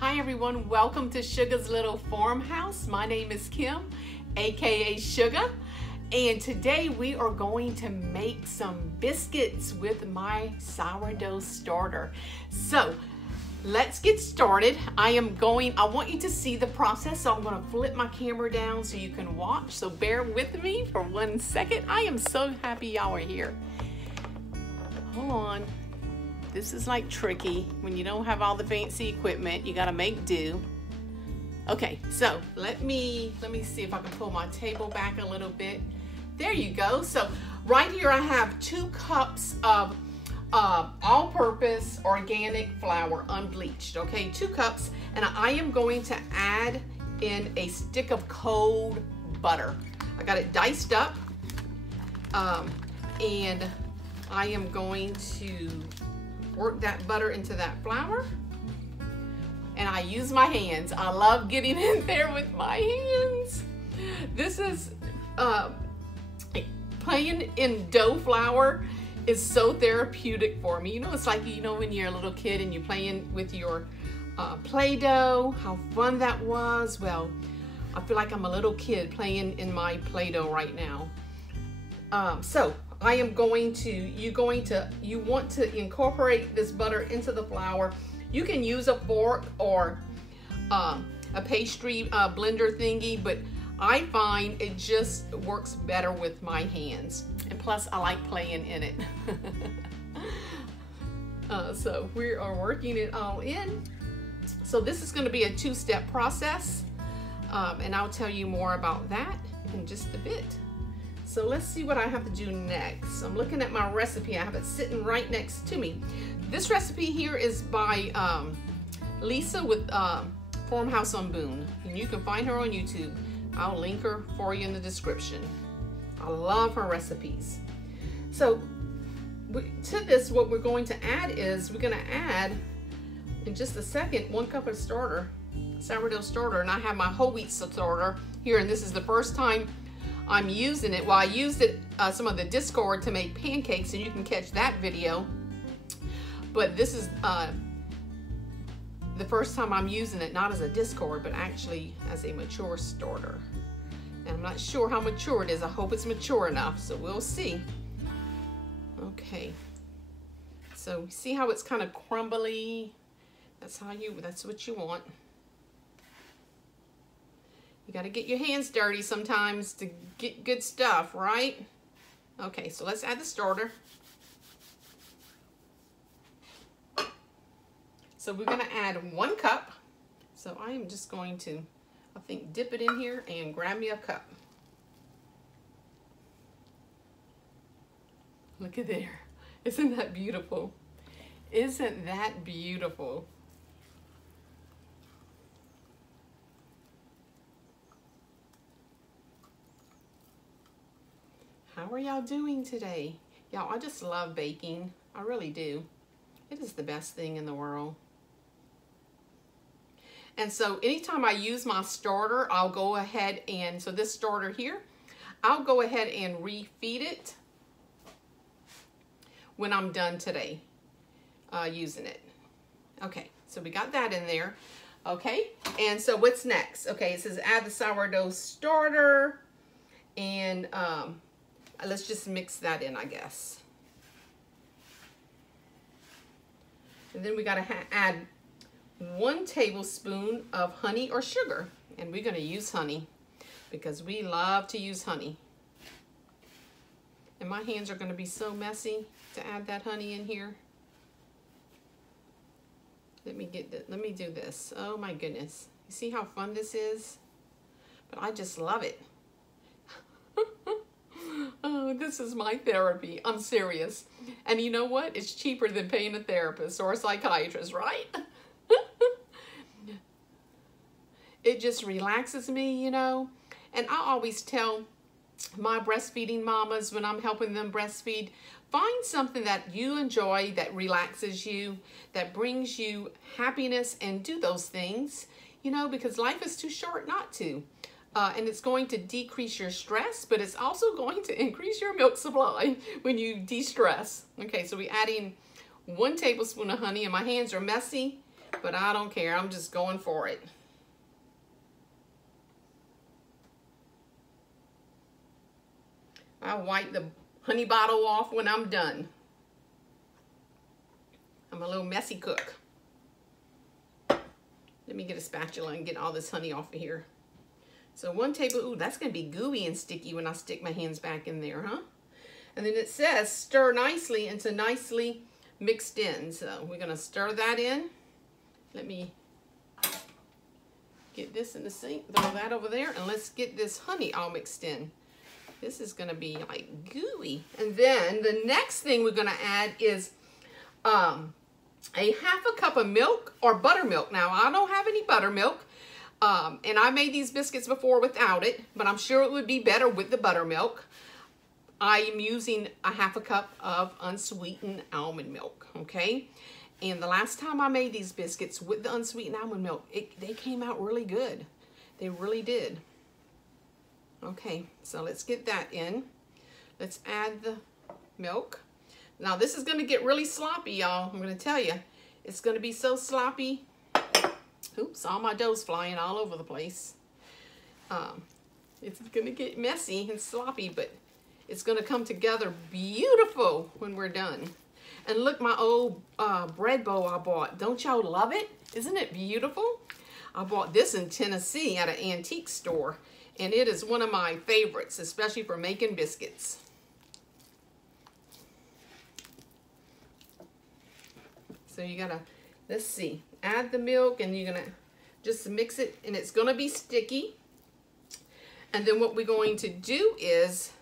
Hi everyone, welcome to Suga's Little Farmhouse. My name is Kim, aka Suga, and today we are going to make some biscuits with my sourdough starter. So let's get started. I want you to see the process, so I'm going to flip my camera down so you can watch. So bear with me for 1 second. I am so happy y'all are here. Hold on. This is like tricky when you don't have all the fancy equipment. You got to make do. Okay, so let me see if I can pull my table back a little bit. There you go. So right here I have 2 cups of all-purpose organic flour, unbleached. Okay, 2 cups, and I am going to add in a stick of cold butter. I got it diced up, and I am going to work that butter into that flour, and I use my hands. I love getting in there with my hands. This is playing in dough flour is so therapeutic for me. You know, it's like, you know, when you're a little kid and you're playing with your Play-Doh, how fun that was. Well, I feel like I'm a little kid playing in my Play-Doh right now. So I am going to, you want to incorporate this butter into the flour. You can use a fork or a pastry blender thingy, but I find it just works better with my hands. And plus I like playing in it. So we are working it all in. So this is going to be a 2-step process, and I'll tell you more about that in just a bit. So let's see what I have to do next. I'm looking at my recipe. I have it sitting right next to me. This recipe here is by Lisa with Farmhouse on Boone. And you can find her on YouTube. I'll link her for you in the description. I love her recipes. So to this, what we're going to add is, we're going to add in just a second 1 cup of starter, sourdough starter. And I have my whole wheat starter here, and this is the first time I'm using it. Well, I used it some of the Discord to make pancakes, and you can catch that video. But this is the first time I'm using it, not as a Discord, but actually as a mature starter. And I'm not sure how mature it is. I hope it's mature enough, so we'll see. Okay. So see how it's kind of crumbly? That's what you want. You got to get your hands dirty sometimes to get good stuff, right? Okay, so let's add the starter. So we're going to add 1 cup. So I am just going to, I think, dip it in here and grab me a cup. Look at there. Isn't that beautiful? Isn't that beautiful? How are y'all doing today? Y'all, I just love baking. I really do. It is the best thing in the world. And so anytime I use my starter, I'll go ahead and, so this starter here, I'll go ahead and refeed it when I'm done today using it. Okay, so we got that in there. Okay, and so what's next? Okay, it says add the sourdough starter, and let's just mix that in, I guess. And then we got to add 1 tablespoon of honey or sugar. And we're going to use honey because we love to use honey. And my hands are going to be so messy to add that honey in here. Let me do this. Oh my goodness. You see how fun this is? But I just love it. Oh, this is my therapy. I'm serious. And you know what? It's cheaper than paying a therapist or a psychiatrist, right? It just relaxes me, you know. And I always tell my breastfeeding mamas when I'm helping them breastfeed, find something that you enjoy, that relaxes you, that brings you happiness, and do those things, you know, because life is too short not to. And it's going to decrease your stress, but it's also going to increase your milk supply when you de-stress. Okay, so we're adding 1 tablespoon of honey, and my hands are messy, but I don't care. I'm just going for it. I'll wipe the honey bottle off when I'm done. I'm a little messy cook. Let me get a spatula and get all this honey off of here. So 1 tablespoon, ooh, that's gonna be gooey and sticky when I stick my hands back in there, huh? And then it says stir nicely into nicely mixed in. So we're gonna stir that in. Let me get this in the sink, throw that over there, and let's get this honey all mixed in. This is gonna be like gooey. And then the next thing we're gonna add is a 1/2 cup of milk or buttermilk. Now, I don't have any buttermilk, and I made these biscuits before without it, but I'm sure it would be better with the buttermilk. I am using a 1/2 cup of unsweetened almond milk, okay? And the last time I made these biscuits with the unsweetened almond milk, they came out really good. They really did. Okay, so let's get that in. Let's add the milk. Now this is gonna get really sloppy, y'all. I'm gonna tell you, it's gonna be so sloppy. Oops, all my dough's flying all over the place. It's gonna get messy and sloppy, but it's gonna come together beautiful when we're done. And look, my old bread bowl I bought. Don't y'all love it? Isn't it beautiful? I bought this in Tennessee at an antique store, and it is one of my favorites, especially for making biscuits. So you gotta, let's see, add the milk, and you're gonna just mix it, and it's gonna be sticky. And then what we're going to do is,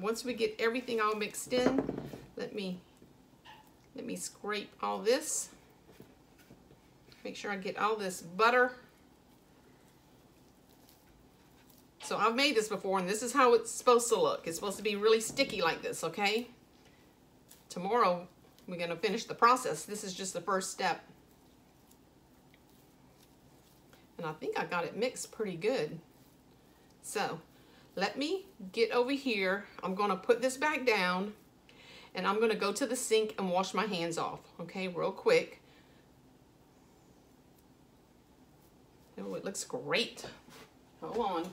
once we get everything all mixed in, let me scrape all this. Make sure I get all this butter. So I've made this before, and this is how it's supposed to look. It's supposed to be really sticky like this, okay? Tomorrow, we're gonna finish the process. This is just the first step. And I think I got it mixed pretty good. So let me get over here. I'm gonna put this back down, and I'm gonna go to the sink and wash my hands off, okay, real quick. Oh, it looks great. Hold on.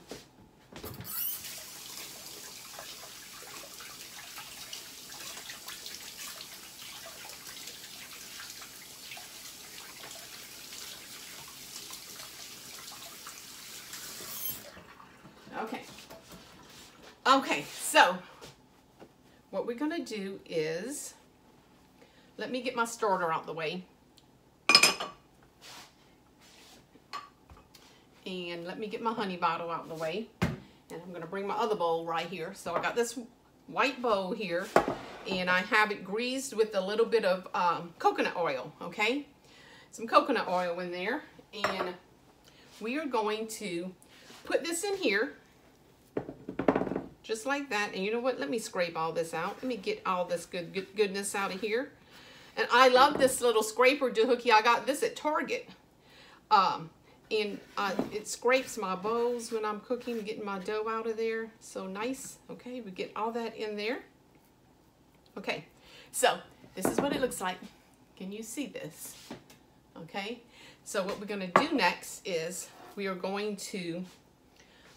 Okay, so what we're gonna do is, let me get my starter out the way. And let me get my honey bottle out the way. And I'm gonna bring my other bowl right here. So I got this white bowl here, and I have it greased with a little bit of coconut oil, okay? Some coconut oil in there. And we are going to put this in here, just like that. And you know what? Let me scrape all this out. Let me get all this goodness out of here. And I love this little scraper doohickey. I got this at Target. And it scrapes my bowls when I'm cooking, getting my dough out of there. So nice. Okay, we get all that in there. Okay, so this is what it looks like. Can you see this? Okay, so what we're gonna do next is we are going to,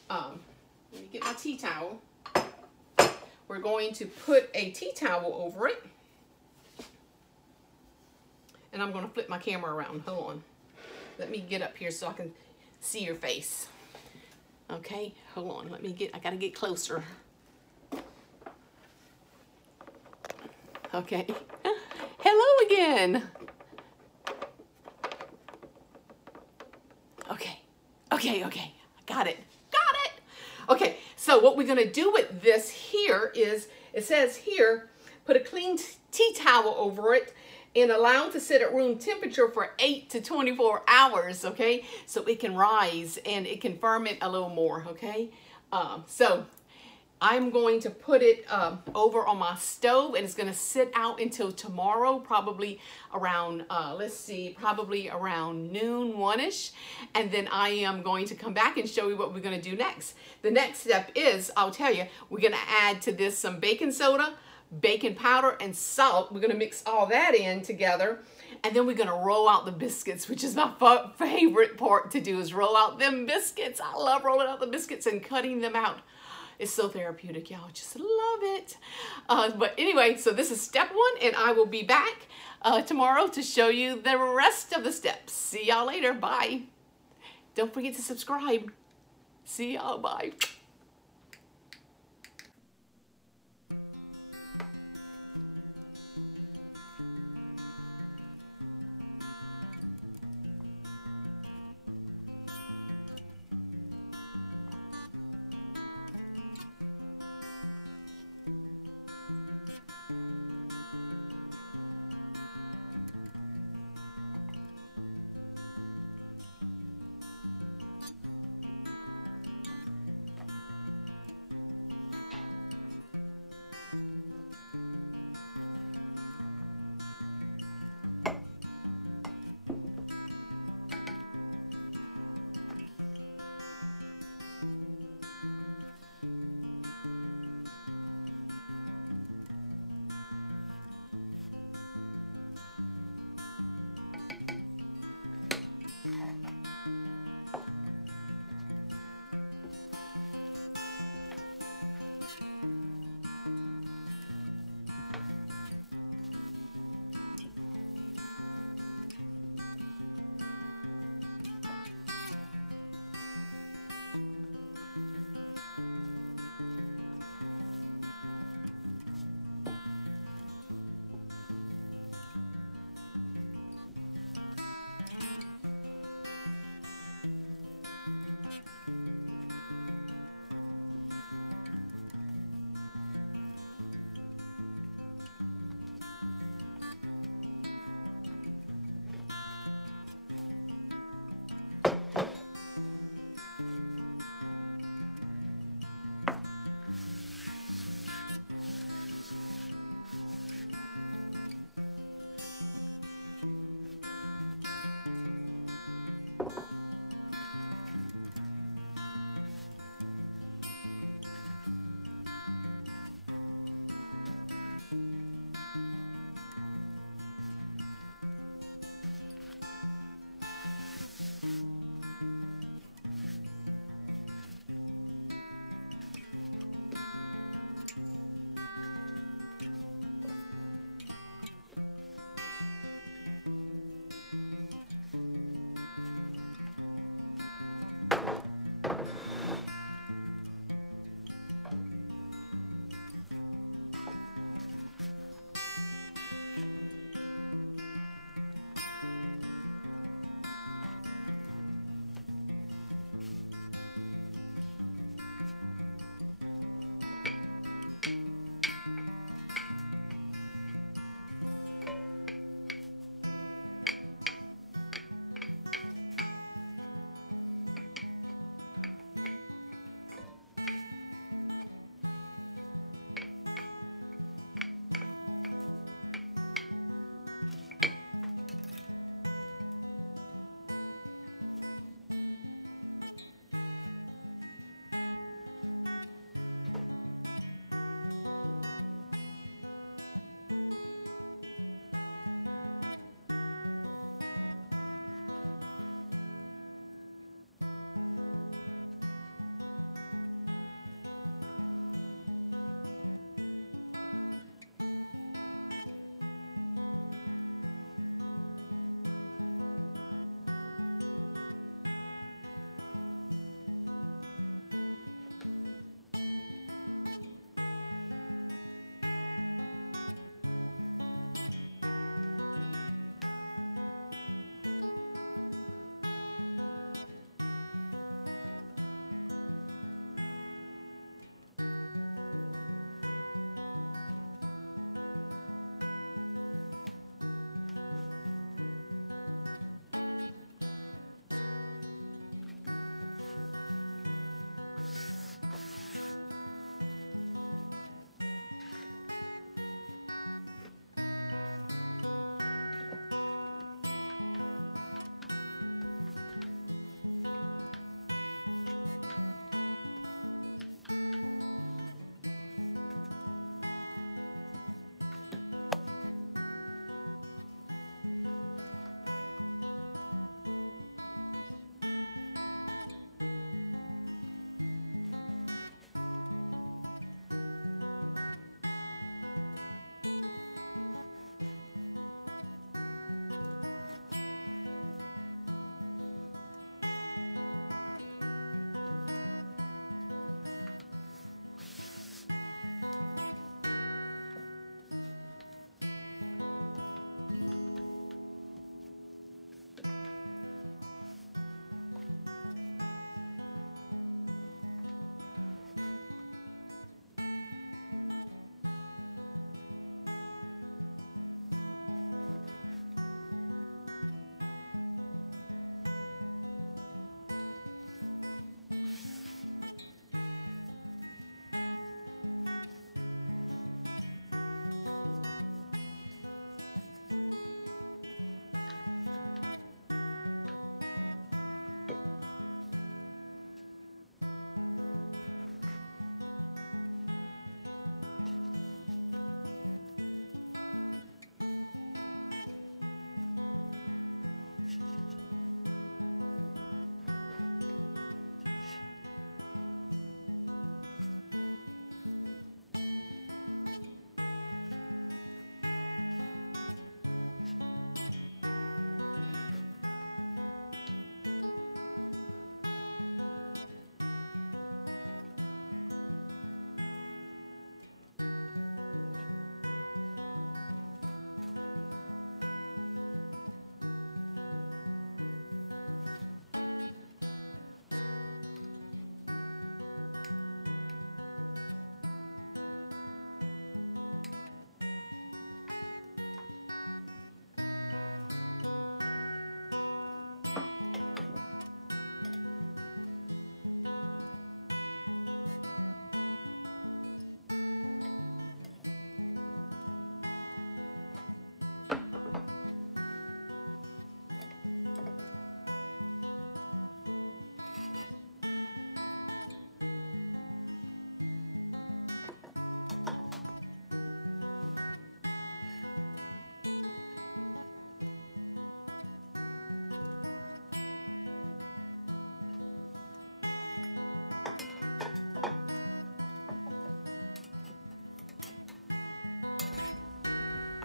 let me get my tea towel. We're going to put a tea towel over it. And I'm gonna flip my camera around, hold on. Let me get up here so I can see your face. Okay, hold on, I gotta get closer. Okay, hello again. Okay, I got it. Okay, so what we're gonna do with this here is, it says here, put a clean tea towel over it and allow it to sit at room temperature for 8 to 24 hours, okay? So it can rise and it can ferment a little more, okay? So I'm going to put it over on my stove, and it's gonna sit out until tomorrow, probably around, probably around noon, 1-ish. And then I am going to come back and show you what we're gonna do next. The next step is, I'll tell you, we're gonna add to this some baking soda, baking powder, and salt. We're gonna mix all that in together. And then we're gonna roll out the biscuits, which is my favorite part to do, is roll out them biscuits. I love rolling out the biscuits and cutting them out. It's so therapeutic, y'all. Just love it. But anyway, so this is step 1, and I will be back tomorrow to show you the rest of the steps. See y'all later. Bye. Don't forget to subscribe. See y'all. Bye.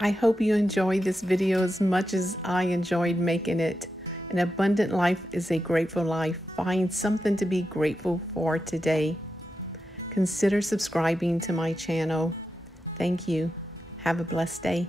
I hope you enjoyed this video as much as I enjoyed making it. An abundant life is a grateful life. Find something to be grateful for today. Consider subscribing to my channel. Thank you. Have a blessed day.